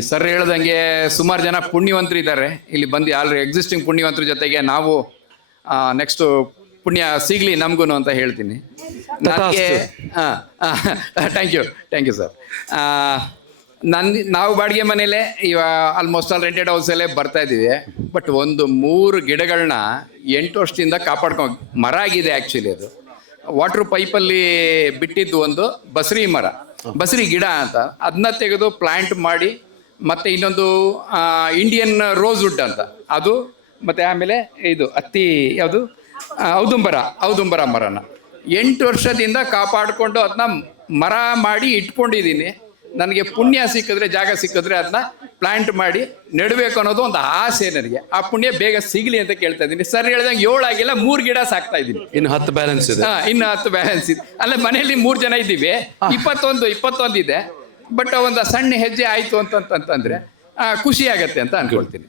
ಇಲ್ಲಿ ಸರ್ ಹೇಳ್ದಂಗೆ ಸುಮಾರು ಜನ ಪುಣ್ಯವಂತರು ಇದ್ದಾರೆ ಇಲ್ಲಿ ಬಂದು ಆಲ್ರೆಡಿ ಎಕ್ಸಿಸ್ಟಿಂಗ್ ಪುಣ್ಯವಂತರ ಜೊತೆಗೆ ನಾವು ನೆಕ್ಸ್ಟ್ ಪುಣ್ಯ ಸಿಗಲಿ ನಮಗೂ ಅಂತ ಹೇಳ್ತೀನಿ. ನನಗೆ ಥ್ಯಾಂಕ್ ಯು ಸರ್. ನಾವು ಬಾಡಿಗೆ ಮನೇಲೆ ಆಲ್ಮೋಸ್ಟ್ ಆಲ್ ರೆಂಟೆಡ್ ಹೌಸಲ್ಲೇ ಬರ್ತಾ ಇದ್ದೀವಿ. ಬಟ್ ಒಂದು 3 ಗಿಡಗಳನ್ನ 8 ವರ್ಷದಿಂದ ಕಾಪಾಡ್ಕೊಂಡು ಮರ ಆಗಿದೆ. ಆ್ಯಕ್ಚುಲಿ ಅದು ವಾಟ್ರ್ ಪೈಪಲ್ಲಿ ಬಿಟ್ಟಿದ್ದು ಒಂದು ಬಸರಿ ಗಿಡ ಅಂತ, ಅದನ್ನ ತೆಗೆದು ಪ್ಲಾಂಟ್ ಮಾಡಿ, ಮತ್ತು ಇನ್ನೊಂದು ಇಂಡಿಯನ್ ರೋಸ್ವುಡ್ ಅಂತ ಅದು, ಮತ್ತು ಆಮೇಲೆ ಇದು ಹತ್ತಿ ಯಾವುದು ಔದುಂಬರ ಮರನ 8 ವರ್ಷದಿಂದ ಕಾಪಾಡಿಕೊಂಡು ಅದನ್ನ ಮರ ಮಾಡಿ ಇಟ್ಕೊಂಡಿದ್ದೀನಿ. ನನಗೆ ಪುಣ್ಯ ಸಿಕ್ಕಿದ್ರೆ, ಜಾಗ ಸಿಕ್ಕಿದ್ರೆ ಅದನ್ನ ಪ್ಲಾಂಟ್ ಮಾಡಿ ನೆಡಬೇಕು ಅನ್ನೋದು ಒಂದು ಆಸೆ ನನಗೆ. ಆ ಪುಣ್ಯ ಬೇಗ ಸಿಗಲಿ ಅಂತ ಕೇಳ್ತಾ ಇದ್ದೀನಿ. ಸರ್ ಹೇಳ್ದಂಗೆ 7 ಆಗಿಲ್ಲ, 3 ಗಿಡ ಸಾಕ್ತಾ ಇದ್ದೀನಿ. ಇನ್ನು 10 ಬ್ಯಾಲೆನ್ಸ್ ಇದೆ. ಇನ್ನು 10 ಬ್ಯಾಲೆನ್ಸ್ ಇದೆ. ಅಲ್ಲ, ಮನೆಯಲ್ಲಿ 3 ಜನ ಇದ್ದೀವಿ, 21 ಇದೆ. ಬಟ್ ಒಂದು ಸಣ್ಣ ಹೆಜ್ಜೆ ಆಯಿತು ಅಂತಂದ್ರೆ ಖುಷಿ ಆಗತ್ತೆ ಅಂತ ಅನ್ಕೊಳ್ತೀನಿ.